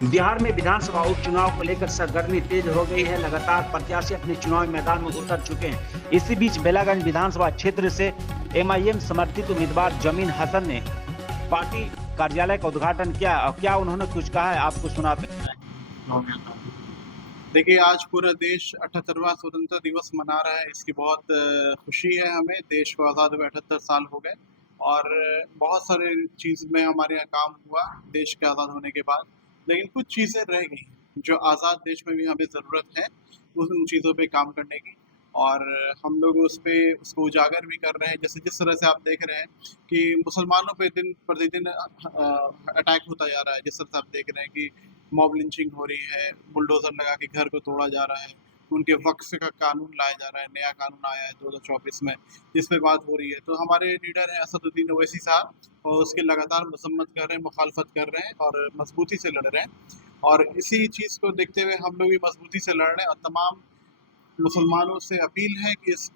बिहार में विधानसभा उपचुनाव को लेकर सरगर्मी तेज हो गई है। लगातार प्रत्याशी अपने चुनावी मैदान में उतर चुके हैं। इसी बीच बेलागंज विधानसभा क्षेत्र से एमआईएम समर्थित उम्मीदवार जमीन हसन ने पार्टी कार्यालय का उद्घाटन किया और क्या उन्होंने कुछ कहा है आपको सुनाते हैं। देखिए, आज पूरा देश 78वां स्वतंत्रता दिवस मना रहा है। इसकी बहुत खुशी है हमें। देश को आज़ाद हुए 78 साल हो गए और बहुत सारे चीज़ में हमारे यहाँ काम हुआ देश के आज़ाद होने के बाद। लेकिन कुछ चीज़ें रह गई जो आज़ाद देश में भी हमें ज़रूरत है उन चीज़ों पे काम करने की, और हम लोग उसको उजागर भी कर रहे हैं। जैसे जिस तरह से आप देख रहे हैं कि मुसलमानों पे दिन प्रतिदिन अटैक होता जा रहा है। जिस तरह से आप देख रहे हैं कि मॉब लिंचिंग हो रही है, बुलडोज़र लगा के घर को तोड़ा जा रहा है, उनके वक़्फ़ का कानून लाया जा रहा है, नया कानून आया है 2024 में, जिस पे बात हो रही है। तो हमारे लीडर हैं असदुद्दीन ओवैसी साहब और उसकी लगातार मज़म्मत कर रहे हैं, मुखालफत कर रहे हैं और मज़बूती से लड़ रहे हैं। और इसी चीज़ को देखते हुए हम लोग भी मज़बूती से लड़ रहे हैं और तमाम मुसलमानों से अपील है कि इस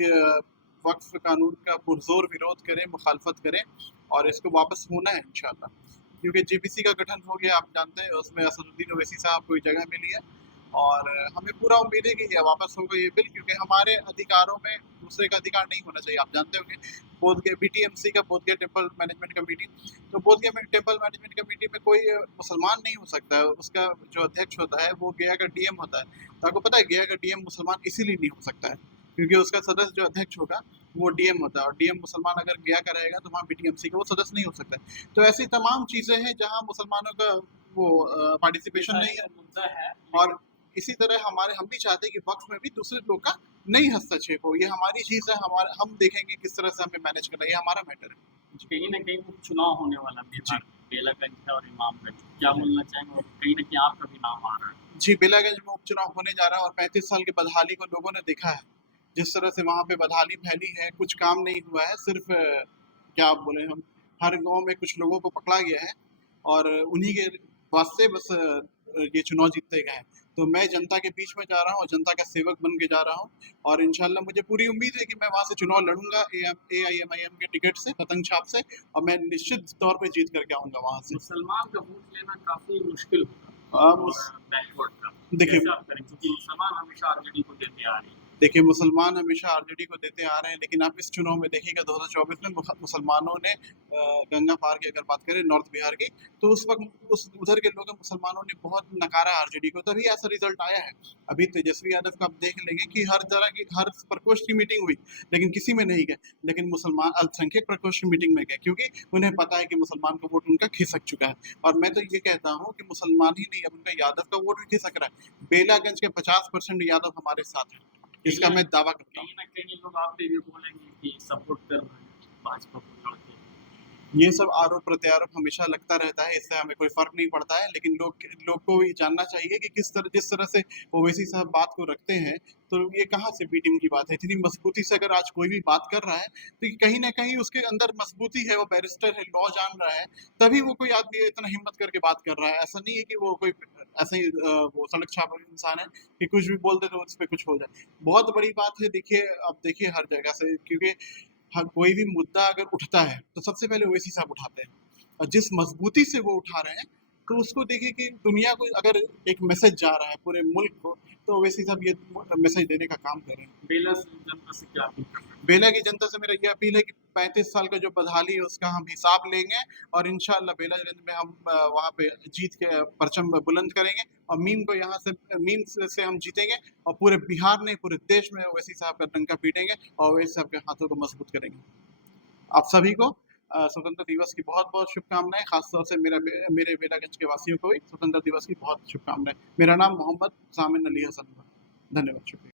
वक़्फ़ कानून का पुरज़ोर विरोध करें, मुखालफत करें और इसको वापस होना है इंशाअल्लाह। क्योंकि जेपीसी का गठन हो गया, आप जानते हैं, उसमें असदुद्दीन ओवैसी साहब को जगह मिली है और हमें पूरा उम्मीद है कि ये वापस होगा ये बिल, क्योंकि हमारे अधिकारों में दूसरे का अधिकार नहीं होना चाहिए। आप जानते होंगे बोधगया बीटीएमसी का बोधगया टेम्पल मैनेजमेंट कमेटी, तो बोधगया में टेम्पल मैनेजमेंट कमेटी में कोई मुसलमान नहीं हो सकता है। उसका जो अध्यक्ष होता है वो गया का डीएम होता है। तो आपको पता है गया का डीएम मुसलमान इसीलिए नहीं हो सकता है क्योंकि उसका सदस्य जो अध्यक्ष होगा वो डीएम होता है और डीएम मुसलमान अगर गया का रहेगा तो वहाँ बीटीएमसी का वो सदस्य नहीं हो सकता है। तो ऐसी तमाम चीज़ें हैं जहाँ मुसलमानों का वो पार्टिसिपेशन नहीं है मुद्दा है। और इसी तरह हम भी चाहते हैं कि वक़्फ़ में भी दूसरे लोग का नहीं हस्तक्षेप हो। ये हमारी चीज़ है, हम देखेंगे किस तरह से हमें मैनेज करना है, ये हमारा मैटर है। कहीं न कहीं उपचुनाव होने वाला बिहार में, बेलागंज है और इमामगंज। क्या बोलना चाहेंगे? और कहीं न कहीं आपका भी नाम आ रहा है। जी, बेलागंज में उपचुनाव होने जा रहा है और 35 साल की बदहाली को लोगों ने देखा है। जिस तरह से वहाँ पे बदहाली फैली है, कुछ काम नहीं हुआ है, सिर्फ़ क्या बोले हम, हर गाँव में कुछ लोगों को पकड़ा गया है और उन्हीं के वास्ते बस ये चुनाव जीतते गए हैं। तो मैं जनता के बीच में जा रहा हूँ और जनता का सेवक बन के जा रहा हूँ और इंशाअल्लाह मुझे पूरी उम्मीद है कि मैं वहाँ से चुनाव लड़ूँगा एआईएमआईएम के टिकट से, पतंग छाप से, और मैं निश्चित तौर पे जीत करके आऊँगा वहाँ से। मुसलमान का वोट लेना काफ़ी मुश्किल होगा और बैकवर्ड का। देखिए, कैसे आप करेंगे? क्योंकि मुसलमान हमेशा आरजेडी को देते आ रहे हैं। देखिए, मुसलमान हमेशा आरजेडी को देते आ रहे हैं, लेकिन आप इस चुनाव में देखिएगा 2024 में मुसलमानों ने गंगा पार की अगर बात करें नॉर्थ बिहार की, तो उस वक़्त उधर के लोग मुसलमानों ने बहुत नकारा आरजेडी को, तभी ऐसा रिज़ल्ट आया है। अभी तेजस्वी यादव का आप देख लेंगे कि हर प्रकोष्ठ की मीटिंग हुई, लेकिन किसी में नहीं गए। लेकिन मुसलमान अल्पसंख्यक प्रकोष्ठ की मीटिंग में गए क्योंकि उन्हें पता है कि मुसलमान का वोट उनका खिसक चुका है। और मैं तो ये कहता हूँ कि मुसलमान ही नहीं, अब उनका यादव का वोट भी खिसक रहा है। बेलागंज के 50% यादव हमारे साथ हैं। इसका मैं दावा करता हूँ। कहीं न कहीं लोग आप पे ये बोलेंगे कि सपोर्ट कर रहे हैं भाजपा को लड़के। ये सब आरोप प्रत्यारोप हमेशा लगता रहता है, इससे हमें कोई फ़र्क नहीं पड़ता है, लेकिन लोग को ये जानना चाहिए कि जिस तरह से ओवैसी साहब बात को रखते हैं, तो ये कहाँ से बी टीम की बात है। इतनी मज़बूती से अगर आज कोई भी बात कर रहा है, तो कहीं न कहीं उसके अंदर मज़बूती है, वो बैरिस्टर है, लॉ जान रहा है, तभी वो कोई आदमी इतना हिम्मत करके बात कर रहा है। ऐसा नहीं है कि वो कोई ऐसे ही वो सड़क छाप इंसान है कि कुछ भी बोल दे तो उस पे कुछ हो जाए। बहुत बड़ी बात है, देखिए, आप देखिए हर जगह से, क्योंकि हाँ, कोई भी मुद्दा अगर उठता है तो सबसे पहले ओवैसी साहब उठाते हैं और जिस मजबूती से वो उठा रहे हैं, तो उसको देखिए कि दुनिया को अगर एक मैसेज जा रहा है पूरे मुल्क को, तो ओवैसी साहब ये मैसेज देने का काम कर रहे हैं। बेला से जनता से क्या अपील कर रहे हैं? बेला की जनता से मेरा ये अपील है कि 35 साल का जो बदहाली है उसका हम हिसाब लेंगे और इंशाअल्लाह बेलागंज में हम वहाँ पे जीत के परचम बुलंद करेंगे और मीम से हम जीतेंगे और पूरे बिहार नहीं, पूरे देश में ओवैसी साहब का डंका पीटेंगे और ओवैसी साहब के हाथों को मजबूत करेंगे। आप सभी को स्वतंत्रता दिवस की बहुत-बहुत शुभकामनाएँ। ख़ास तौर से मेरे बेलागंज के वासियों को भी स्वतंत्रता दिवस की बहुत शुभकामनाएँ। मेरा नाम मोहम्मद सामिन अली हसन है। धन्यवाद, शुक्रिया।